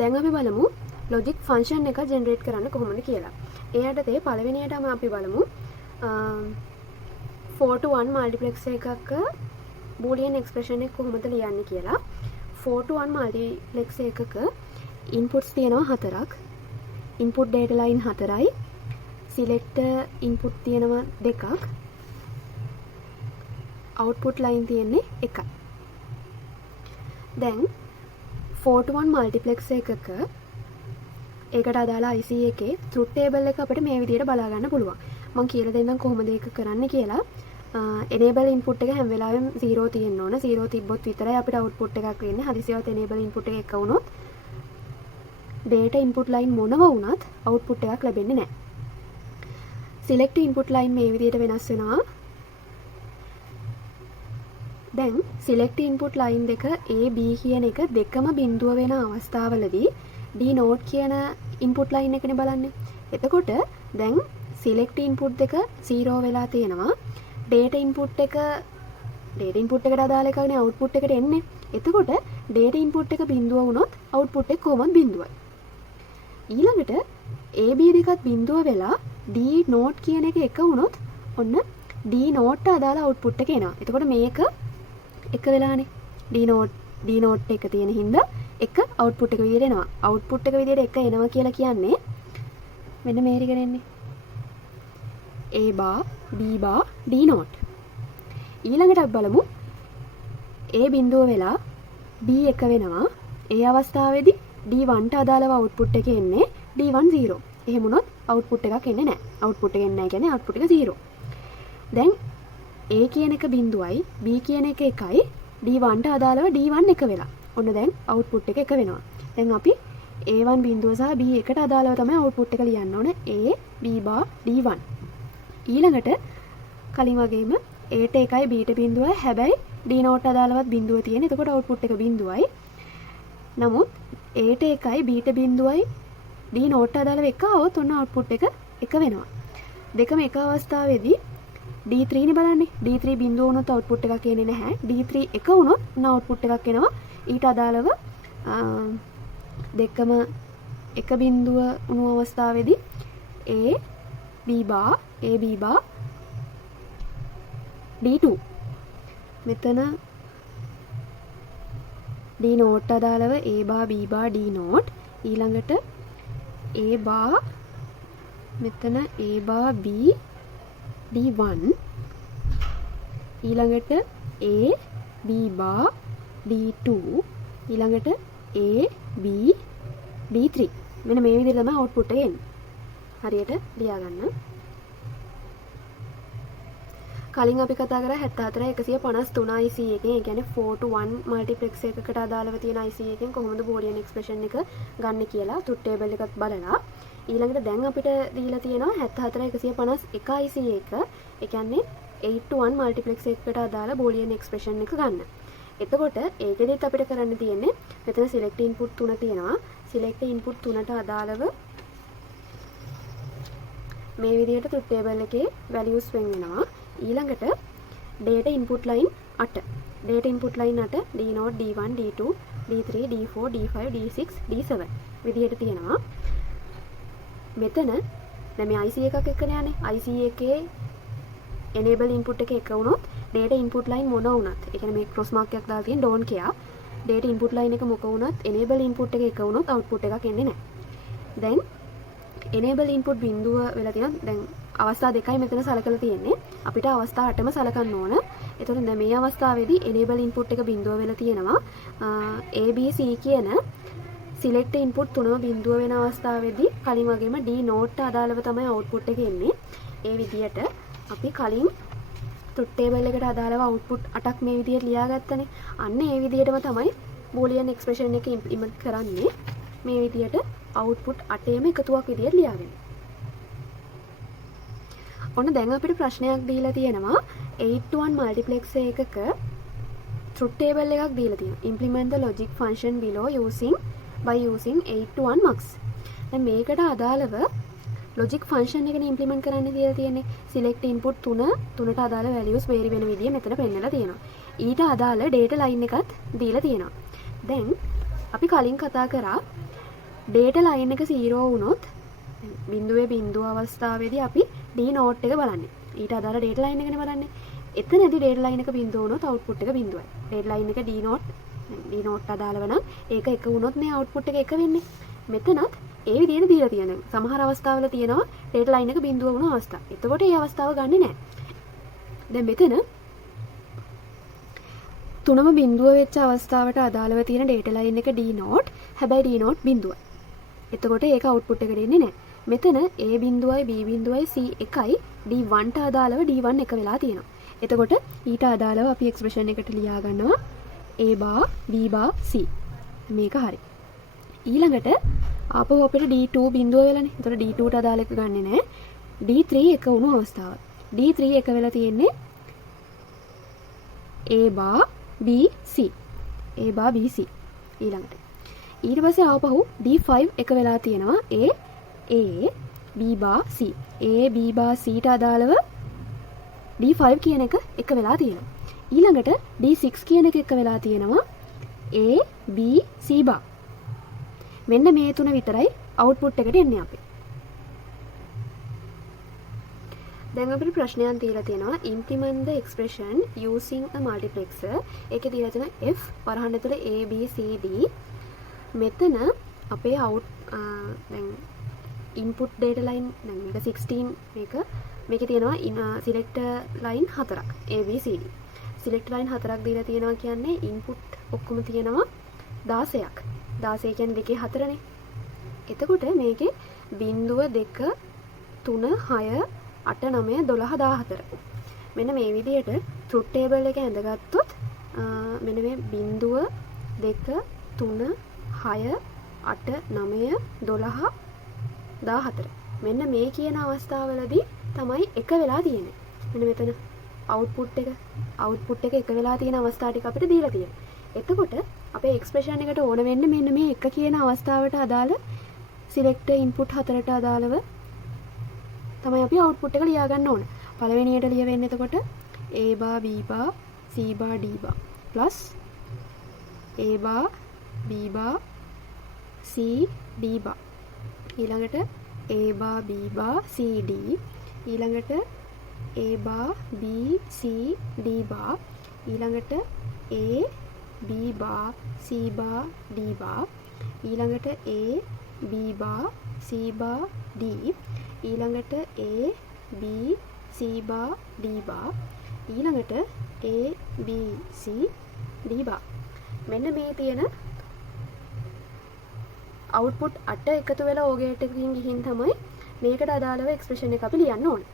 දැන් අපි බලමු logic function එක generate කරන්න කොහොමද කියලා. එයාටතේ පළවෙනියටම අපි බලමු 4 to 1 multiplex එකක boolean expression එක කොහොමද ලියන්නේ කියලා. 4 to 1 multiplex එකක inputs තියෙනවා 4ක්. input data line 4යි. select input තියෙනවා 2ක්. output line තියෙන්නේ 1යි. දැන් 4 to 1 multiplex එකක ඒකට අදාළ IC එකේ truth table එක අපිට මේ විදිහට බලා ගන්න පුළුවන්. මම කියලා දෙන්නම් කොහොමද ඒක කරන්න කියලා. enable input එක හැම වෙලාවෙම 0 තියෙන්න ඕන. 0 තිබ්බොත් විතරයි අපිට output එකක් වෙන්නේ. හදිසියවත් enable input එක 1 වුණොත් data input line මොනව වුණත් output එකක් ලැබෙන්නේ නැහැ. select input line මේ විදිහට වෙනස් වෙනවා. දැන් select input line දෙක A B කියන එක දෙකම බිඳුව වෙන අවස්ථාවලදී D note කියන input line එකනේ බලන්නේ. එතකොට දැන් select input දෙක 0 වෙලා තියෙනවා. data input එකට අදාළ එකනේ output එකට එන්නේ. එතකොට data input එක බිඳුව වුණොත් output එක කොහොමද බිඳුවයි. ඊළඟට A B දෙකත් බිඳුව වෙලා D note කියන එක එක වුණොත් ඔන්න D note අදාළ output එක එනවා. එතකොට මේක එක වෙලානේ D note එක තියෙන හින්දා එක output එක විදිහට එනවා. output එක විදිහට එක එනවා කියලා කියන්නේ මෙන්න මේ ටික එන්නේ. A bar B bar D note. ඊළඟට අපි බලමු A බිඳුව වෙලා B එක වෙනවා. ඒ අවස්ථාවේදී D1 ට අදාළව output එක එන්නේ D1 0. එහෙම වුණොත් output එකක් එන්නේ නැහැ. output එක එන්නේ නැහැ කියන්නේ output එක 0. දැන් A කියන එක බිඳුවයි B කියන එක එකයි D1 ට අදාළව D1 එක වෙලා. ඔන්න දැන් output එක එක වෙනවා. දැන් අපි A1 බිඳුව සහ B එකට අදාළව තමයි output එක ලියන්න ඕනේ. A B bar D1. ඊළඟට කලින් වගේම A ට එකයි B ට බිඳුවයි. හැබැයි D note අදාළවත් බිඳුව තියෙන. එතකොට output එක බිඳුවයි. නමුත් A ට එකයි B ට බිඳුවයි D note අදාළව එක આવොත් ඔන්න output එක එක වෙනවා. දෙකම එක අවස්ථාවේදී D3 නේ බලන්නේ. D3 බිඳුව වුණොත් output එකක් එන්නේ නැහැ. D3 එක වුණොත් ඔන්න output එකක් එනවා. ඊට අදාළව දෙකම එක බිඳුව වුණු අවස්ථාවේදී A B bar D2 මෙතන D note අදාළව A bar B bar D note ඊළඟට A bar මෙතන A bar B D1 ඊළඟට A B bar D2 ඊළඟට A B D3 මෙන්න මේ විදිහට තමයි output එක එන්නේ. හරියට ලියා ගන්න. කලින් අපි කතා කරා 74 153 IC එකෙන් ඒ කියන්නේ 4 to 1 multiplex එකකට අදාළව තියෙන IC එකෙන් කොහොමද boolean expression එක ගන්න කියලා truth table එකත් බලලා ඊළඟට දැන් අපිට දීලා තියෙනවා 74 151 IC එක. ඒ කියන්නේ 8 to 1 multiplex එකකට අදාළ boolean expression එක ගන්න. එතකොට ඒකෙදිත් අපිට කරන්න තියෙන්නේ මෙතන select input 3 තියෙනවා. select input 3ට අදාළව මේ විදිහට truth table එකේ values වෙන් වෙනවා. ඊළඟට data input line 8. data input line 8 D note D1 D2 D3 D4 D5 D6 D7 විදිහට තියෙනවා. මෙතන දැන් මේ IC එකක් එක්කනේ යන්නේ. IC එකේ enable input එක එක වුණොත් data input line මොන වුණත් ඒ කියන්නේ මේ cross mark එකක් දාලා තියෙන don't care data input line එක මොක වුණත් enable input එක එක වුණොත් output එකක් එන්නේ නැහැ. දැන් enable input බිඳුව වෙලා තියෙනවා. දැන් අවස්ථා දෙකයි මෙතන සලකලා තියෙන්නේ. අපිට අවස්ථා 8ම සලකන්න ඕන. එතකොට දැන් මේ අවස්ථාවේදී enable input එක බිඳුව වෙලා තියෙනවා. A B C කියන select input තුනම බිඳුව වෙන අවස්ථාවේදී කලින් වගේම D note ට අදාළව තමයි output එක එන්නේ. ඒ විදිහට අපි කලින් truth table එකට අදාළව output 8ක් මේ විදිහට ලියාගත්තනේ. අන්න ඒ විදිහටම තමයි boolean expression එක implement කරන්නේ. මේ විදිහට output 8ේම එකතුවක් විදිහට ලියාගෙන. ඔන්න දැන් අපිට ප්‍රශ්නයක් දීලා තියෙනවා 8 to 1 multiplex එකක truth table එකක් දීලා තියෙනවා. implement the logic function below by using 8 to 1 mux. දැන් මේකට අදාළව logic function එකනේ implement කරන්න දීලා තියෙන්නේ. select input 3ට අදාළ values vary වෙන විදිය මෙතන පෙන්නලා තියෙනවා. ඊට අදාළ data line එකත් දීලා තියෙනවා. දැන් අපි කලින් කතා කරා ඩේටා ලයින් එක 0 වුණොත් බිඳුවේ බිඳුව අවස්ථාවේදී අපි D නෝට් එක බලන්නේ. ඊට අදාළ ඩේටා ලයින් එකනේ බලන්නේ. එතනදී ඩේටා ලයින් එක බිඳුව වුණොත් අවුට්පුට් එක බිඳුවයි. ඩේටා ලයින් එක D නෝට් අදාළව නම් ඒක එක වුණොත් නේ අවුට්පුට් එක එක වෙන්නේ. මෙතනත් ඒ විදිහට දීලා තියෙනවා. සමහර අවස්ථාවල තියෙනවා ඩේටා ලයින් එක බිඳුව වුණ අවස්ථා. එතකොට මේ අවස්ථාව ගන්නෙ නැහැ. දැන් මෙතන තුනම බිඳුව වෙච්ච අවස්ථාවට අදාළව තියෙන ඩේටා ලයින් එක D නෝට්. හැබැයි D නෝට් බිඳුවයි. එතකොට ඒක අවුට්පුට් එකට එන්නේ නැහැ. මෙතන A බිඳුවයි B බිඳුවයි C එකයි D1 ට අදාළව D1 එක වෙලා තියෙනවා. එතකොට ඊට අදාළව අපි එක්ස්ප්‍රෙෂන් එකට ලියා ගන්නවා A bar B bar C. මේක හරි. ඊළඟට ආපහු අපිට D2 බිඳුව වෙලානේ. එතකොට D2 ට අදාළ එක ගන්නෙ නැහැ. D3 එක වුණු අවස්ථාව. D3 එක වෙලා තියෙන්නේ A bar B C. A bar B C. ඊළඟට ඊට පස්සේ ආපහු D5 එක වෙලා තියෙනවා A B bar C. A B bar C ට අදාළව D5 කියන එක එක වෙලා තියෙනවා. ඊළඟට D6 කියන එක එක වෙලා තියෙනවා A B C bar. මෙන්න මේ තුන විතරයි අවුට්පුට් එකට එන්නේ අපි. දැන් අපිට ප්‍රශ්නයක් දීලා තියෙනවා implement the expression using a multiplexer. ඒකේ දීලා තියෙනවා F වරහන් ඇතුලේ A B C D. මෙතන අපේ දැන් input data line දැන් මේක 16 මේකේ තියෙනවා select line 4ක් A B C D. select line 4ක් දීලා තියෙනවා කියන්නේ input ඔක්කොම තියෙනවා 16ක්. 16 කියන්නේ දෙකේ 4නේ. එතකොට මේකේ 0 2 3 6 8 9 12 14. මෙන්න මේ විදිහට truth table එක ඇඳගත්තොත් මෙන්න මේ 0 2 3 6 8 9 12 14. මෙන්න මේ කියන අවස්ථාවවලදී තමයි එක වෙලා තියෙන්නේ. මෙන්න මෙතන output එක එක වෙලා තියෙන අවස්ථා ටික අපිට දීලා තියෙනවා. එතකොට අපේ එක්ස්ප්‍රෙෂන් එකට ඕන වෙන්නේ මෙන්න මේ එක කියන අවස්ථාවට අදාළ select input හතරට අදාළව තමයි අපි output එක ලියා ගන්න ඕන. පළවෙනියට ලියවෙන්නේ එතකොට A bar B bar C bar D bar plus A bar B bar C D bar. ඊළඟට A bar B bar C D. ඊළඟට A bar B C D bar. ඊළඟට A B bar C bar D bar. ඊළඟට A B bar C bar D. ඊළඟට A B C bar D bar. ඊළඟට A B C D bar. මෙන්න මේ තියෙන output 8 එකතු වෙලා ඕගේට් එකකින් ගිහින් තමයි මේකට අදාළව එක්ස්ප්‍රෙෂන් එක අපි ලියන්න ඕනේ.